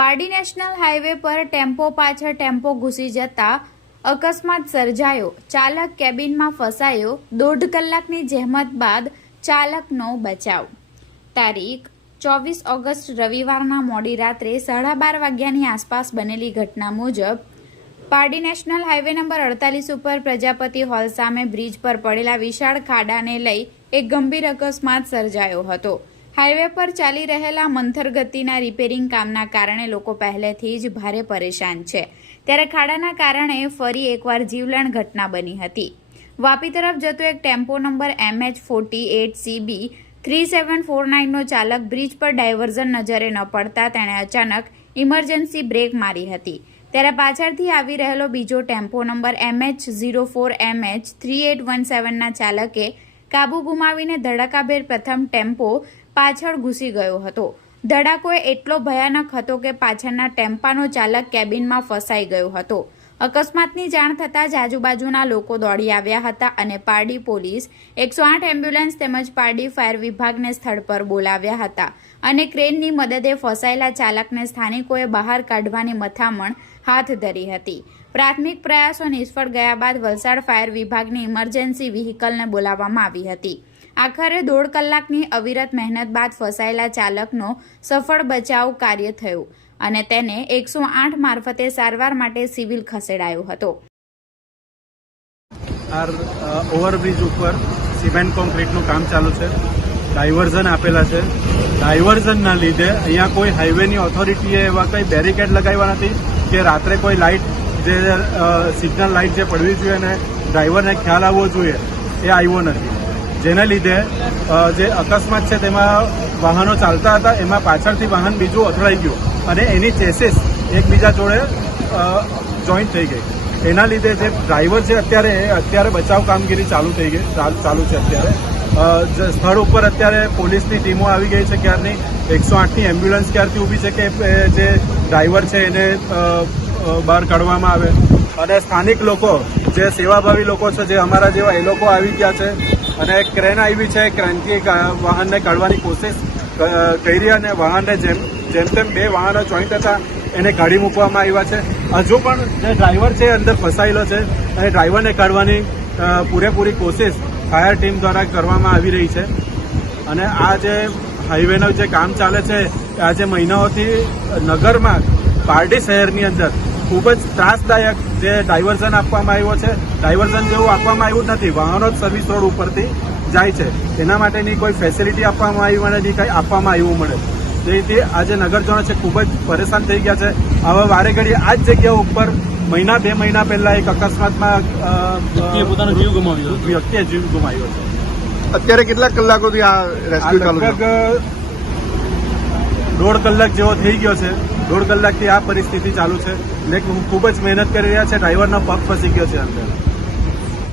Pardi national highway પર tempo પાછળ tempo ઘૂસી જતા અકસ્માત સર્જાયો। ચાલક કેબિનમાં ફસાયો। 1.5 કલાકની જહેમત બાદ ચાલકનો બચાવ। તારીખ 24 ઓગસ્ટ રવિવારના મોડી રાત્રે 12:30 વાગ્યાની આસપાસ બનેલી ઘટના મુજબ પારડી નેશનલ હાઈવે નંબર 48 ઉપર પ્રજાપતિ હોલ સામે બ્રિજ પર પડેલા વિશાળ ખાડાને લઈ એક ગંભીર અકસ્માત સર્જાયો હતો। હાઈવે પર ચાલી રહેલા મંથર ગતિના રિપેરિંગ કામના કારણે લોકો પહેલેથી જ ભારે પરેશાન છે, ત્યારે ખાડાના કારણે ફરી એકવાર જીવલેણ ઘટના બની હતી। વાપી તરફ જતો એક ટેમ્પો નંબર MH48CB 3749 નો ચાલક બ્રિજ પર ડાયવર્ઝન નજરે ન પડતા તેણે અચાનક ઇમરજન્સી બ્રેક મારી હતી, ત્યારે પાછળથી આવી રહેલો બીજો ટેમ્પો નંબર MH04MH 3817 ના ચાલકે કાબુ ગુમાવીને ધડાકાભેર પ્રથમ ટેમ્પો પાછળ ઘૂસી ગયો હતો। ધડાકો એટલો ભયાનક હતો કે પાછળના ટેમ્પાનો ચાલક કેબિનમાં ફસાઈ ગયો હતો। અકસ્માતની જાણ થતાં જ આજુબાજુના લોકો દોડી આવ્યા હતા અને પારડી પોલીસ 108 એમ્બ્યુલન્સ તેમજ પારડી ફાયર વિભાગને સ્થળ પર બોલાવ્યા હતા અને ક્રેનની મદદે ફસાયેલા ચાલકને સ્થાનિકોએ બહાર કાઢવાની મથામણ હાથ ધરી હતી। પ્રાથમિક પ્રયાસો નિષ્ફળ ગયા બાદ વલસાડ ફાયર વિભાગની ઇમરજન્સી વ્હીકલને બોલાવવામાં આવી હતી। આખરે 1.5 કલાકની અવિરત મહેનત બાદ ફસાયેલા ચાલકનો સફળ બચાવ કાર્ય થયું અને તેને 108 મારફતે સારવાર માટે સિવિલ ખસેડાયો હતો। ઓવરબ્રિજ ઉપર સિમેન્ટ કોન્ક્રીટનું કામ ચાલુ છે। ડાયવર્ઝન આપેલા છે। ડાયવર્ઝનના લીધે અહીંયા કોઈ હાઈવેની ઓથોરિટીએ એવા કંઈ બેરિકેડ લગાવ્યા નથી કે રાત્રે કોઈ લાઇટ જે સિગ્નલ લાઇટ જે પડવી જોઈએ અને ડ્રાઈવરને ખ્યાલ આવવો જોઈએ એ આવ્યો નથી, જેના લીધે જે અકસ્માત છે તેમાં વાહનો ચાલતા હતા એમાં પાછળથી વાહન બીજું અથડાઈ ગયું અને એની ચેસીસ એકબીજા જોડે જોઈન્ટ થઈ ગઈ। એના લીધે જે ડ્રાઈવર છે અત્યારે બચાવ કામગીરી ચાલુ છે અત્યારે સ્થળ ઉપર અત્યારે પોલીસની ટીમો આવી ગઈ છે ક્યારની। 108ની એમ્બ્યુલન્સ ક્યારથી ઊભી છે કે જે ડ્રાઈવર છે એને બહાર કાઢવામાં આવે અને સ્થાનિક લોકો જે સેવાભાવી લોકો છે જે અમારા જેવા એ લોકો આવી ગયા છે અને ક્રેન આવી છે। ક્રેનથી વાહનને કાઢવાની કોશિશ કરી અને વાહનને જેમ તેમ 2 વાહનો જોઈન્ટ હતા એને કાઢી મૂકવામાં આવ્યા છે। હજુ પણ જે ડ્રાઈવર છે અંદર ફસાયેલો છે અને ડ્રાઈવરને કાઢવાની પૂરેપૂરી કોશિશ ફાયર ટીમ દ્વારા કરવામાં આવી રહી છે અને આ જે હાઈવેનું જે કામ ચાલે છે આજે મહિનાઓથી નગરમાં પારડી શહેરની અંદર ખૂબ જ ત્રાસદાયક જે ડાયવર્ઝન આપવામાં આવ્યો છે, ડાયવર્ઝન જેવું આપવામાં આવ્યું જ નથી, વાહનો જ સર્વિસ રોડ ઉપરથી જાય છે, એના માટેની કોઈ ફેસિલિટી આપવામાં આવી નથી, કંઈ આપવામાં આવ્યું મળે, જેથી આજે નગરજનો છે ખૂબ જ પરેશાન થઈ ગયા છે। હવે વારે ઘડીએ આ જ જગ્યા ઉપર 1-2 મહિના પહેલા એક અકસ્માતમાં પોતાનો જીવ ગુમાવ્યો, વ્યક્તિએ જીવ ગુમાવ્યો છે। અત્યારે કેટલા કલાકોથી આ રેસ્ક્યુ ચાલુ છે? લગભગ 1.5 કલાક જેવો થઈ ગયો છે। 1.5 કલાકથી આ પરિસ્થિતિ ચાલુ છે એટલે ખૂબ જ મહેનત કરી રહ્યા છે। ડ્રાઈવરનો પગ ફસી ગયો છે અંદર।